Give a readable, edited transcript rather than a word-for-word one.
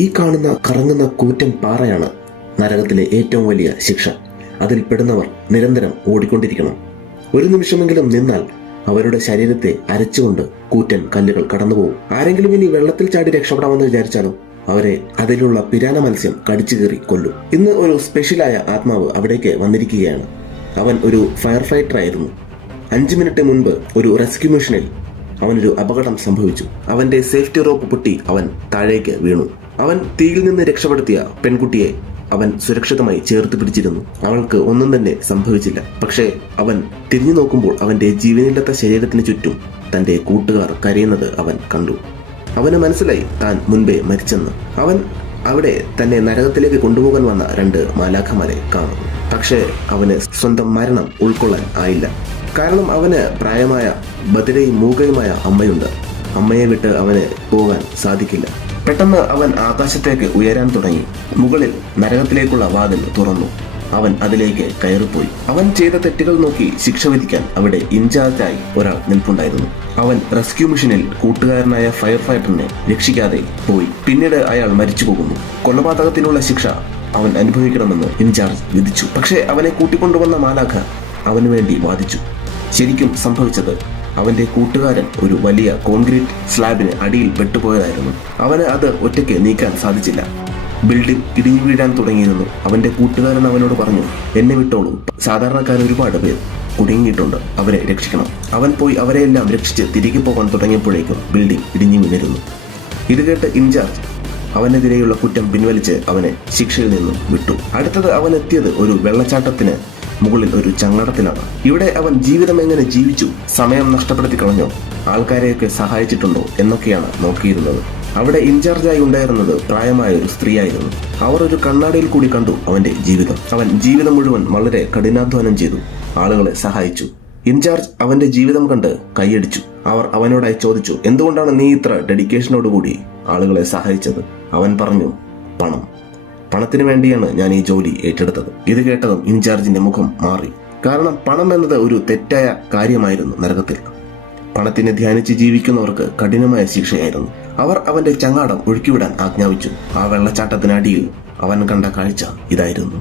ഈ കാണുന്ന കറങ്ങുന്ന കൂറ്റൻ പാറയാണ് നരകത്തിലെ ഏറ്റവും വലിയ ശിക്ഷ. അതിൽ പെടുന്നവർ നിരന്തരം ഓടിക്കൊണ്ടിരിക്കണം. ഒരു നിമിഷമെങ്കിലും നിന്നാൽ അവരുടെ ശരീരത്തെ അരച്ചുകൊണ്ട് കൂറ്റൻ കല്ലുകൾ കടന്നുപോകും. ആരെങ്കിലും ഇനി വെള്ളത്തിൽ ചാടി രക്ഷപ്പെടാമെന്ന് വിചാരിച്ചാലോ അവരെ അതിലുള്ള പിരാന മത്സ്യം കടിച്ചു കീറി കൊല്ലും. ഇന്ന് ഒരു സ്പെഷ്യലായ ആത്മാവ് അവിടേക്ക് വന്നിരിക്കുകയാണ്. അവൻ ഒരു ഫയർ ഫൈറ്റർ ആയിരുന്നു. 5 മിനിറ്റ് മുൻപ് ഒരു റെസ്ക്യൂ മിഷനിൽ അവനൊരു അപകടം സംഭവിച്ചു. അവന്റെ സേഫ്റ്റി റോപ്പ് പൊട്ടി അവൻ താഴേക്ക് വീണു. അവൻ തീയിൽ നിന്ന് രക്ഷപ്പെടുത്തിയ പെൺകുട്ടിയെ അവൻ സുരക്ഷിതമായി ചേർത്ത് പിടിച്ചിരുന്നു. അവൾക്ക് ഒന്നും തന്നെ സംഭവിച്ചില്ല. പക്ഷേ അവൻ തിരിഞ്ഞു നോക്കുമ്പോൾ അവന്റെ ജീവനില്ലാത്ത ശരീരത്തിന് ചുറ്റും തന്റെ കൂട്ടുകാർ കരയുന്നത് അവൻ കണ്ടു. അവന് മനസ്സിലായി താൻ മുൻപേ മരിച്ചെന്ന്. അവൻ അവിടെ തന്നെ നരകത്തിലേക്ക് കൊണ്ടുപോകാൻ വന്ന 2 മാലാഖമാരെ കാണുന്നു. പക്ഷേ അവന് സ്വന്തം മരണം ഉൾക്കൊള്ളാൻ ആയില്ല. കാരണം അവന് പ്രായമായ ബധിരയും മൂകയുമായ അമ്മയുണ്ട്. അമ്മയെ വിട്ട് അവന് പോകാൻ സാധിക്കില്ല. പെട്ടെന്ന് അവൻ ആകാശത്തേക്ക് ഉയരാൻ തുടങ്ങി. മുകളിൽ നരകത്തിലേക്കുള്ള വാതിൽ തുറന്നു. അവൻ അതിലേക്ക് കയറിപ്പോയി. അവൻ ചെയ്ത തെറ്റുകൾ നോക്കി ശിക്ഷ വിധിക്കാൻ അവിടെ ഇൻചാർജായി ഒരാൾ നിൽപ്പുണ്ടായിരുന്നു. അവൻ റെസ്ക്യൂ മിഷനിൽ കൂട്ടുകാരനായ ഫയർ ഫൈറ്ററിനെ രക്ഷിക്കാതെ പോയി. പിന്നീട് അയാൾ മരിച്ചു പോകുന്നു. കൊലപാതകത്തിനുള്ള ശിക്ഷ അവൻ അനുഭവിക്കണമെന്ന് ഇൻചാർജ് വിധിച്ചു. പക്ഷേ അവനെ കൂട്ടിക്കൊണ്ടുവന്ന മാലാഖ അവന് വേണ്ടി വാദിച്ചു. ശരിക്കും സംഭവിച്ചത് അവന്റെ കൂട്ടുകാരൻ ഒരു വലിയ കോൺക്രീറ്റ് സ്ലാബിന് അടിയിൽ പെട്ടുപോയതായിരുന്നു. അവന് അത് ഒറ്റയ്ക്ക് നീക്കാൻ സാധിച്ചില്ല. ബിൽഡിംഗ് ഇടിഞ്ഞു വീഴാൻ തുടങ്ങിയിരുന്നു. അവന്റെ കൂട്ടുകാരൻ അവനോട് പറഞ്ഞു, എന്നെ വിട്ടോളൂ, സാധാരണക്കാർ ഒരുപാട് പേർ കുടുങ്ങിയിട്ടുണ്ട്, അവരെ രക്ഷിക്കണം. അവൻ പോയി അവരെയെല്ലാം രക്ഷിച്ച് തിരികെ പോകാൻ തുടങ്ങിയപ്പോഴേക്കും ബിൽഡിംഗ് ഇടിഞ്ഞു വീണിരുന്നു. ഇത് കേട്ട് ഇൻചാർജ് അവനെതിരെയുള്ള കുറ്റം പിൻവലിച്ച് അവനെ ശിക്ഷയിൽ നിന്നും വിട്ടു. അടുത്തത് അവൻ എത്തിയത് ഒരു വെള്ളച്ചാട്ടത്തിന് മുകളിൽ ഒരു ചങ്ങടത്തിലാണ്. ഇവിടെ അവൻ ജീവിതം എങ്ങനെ ജീവിച്ചു, സമയം നഷ്ടപ്പെടുത്തി കളഞ്ഞോ, ആൾക്കാരെയൊക്കെ സഹായിച്ചിട്ടുണ്ടോ എന്നൊക്കെയാണ് നോക്കിയിരുന്നത്. അവിടെ ഇൻചാർജായി ഉണ്ടായിരുന്നത് പ്രായമായ ഒരു സ്ത്രീയായിരുന്നു. അവർ ഒരു കണ്ണാടിയിൽ കൂടി കണ്ടു അവന്റെ ജീവിതം. അവൻ ജീവിതം മുഴുവൻ വളരെ കഠിനാധ്വാനം ചെയ്തു, ആളുകളെ സഹായിച്ചു. ഇൻചാർജ് അവന്റെ ജീവിതം കണ്ട് കൈയടിച്ചു. അവർ അവനോടായി ചോദിച്ചു, എന്തുകൊണ്ടാണ് നീ ഇത്ര ഡെഡിക്കേഷനോടുകൂടി ആളുകളെ സഹായിച്ചത്? അവൻ പറഞ്ഞു, പണത്തിന് വേണ്ടിയാണ് ഞാൻ ഈ ജോലി ഏറ്റെടുത്തത്. ഇത് കേട്ടതും ഇൻചാർജിന്റെ മുഖം മാറി. കാരണം പണം എന്നത് ഒരു തെറ്റായ കാര്യമായിരുന്നു നരകത്തിൽ. പണത്തിനെ ധ്യാനിച്ച് ജീവിക്കുന്നവർക്ക് കഠിനമായ ശിക്ഷയായിരുന്നു. അവർ അവന്റെ ചങ്ങാടം ഒഴുക്കിവിടാൻ ആജ്ഞാപിച്ചു. ആ വെള്ളച്ചാട്ടത്തിനടിയിൽ അവൻ കണ്ട കാഴ്ച ഇതായിരുന്നു.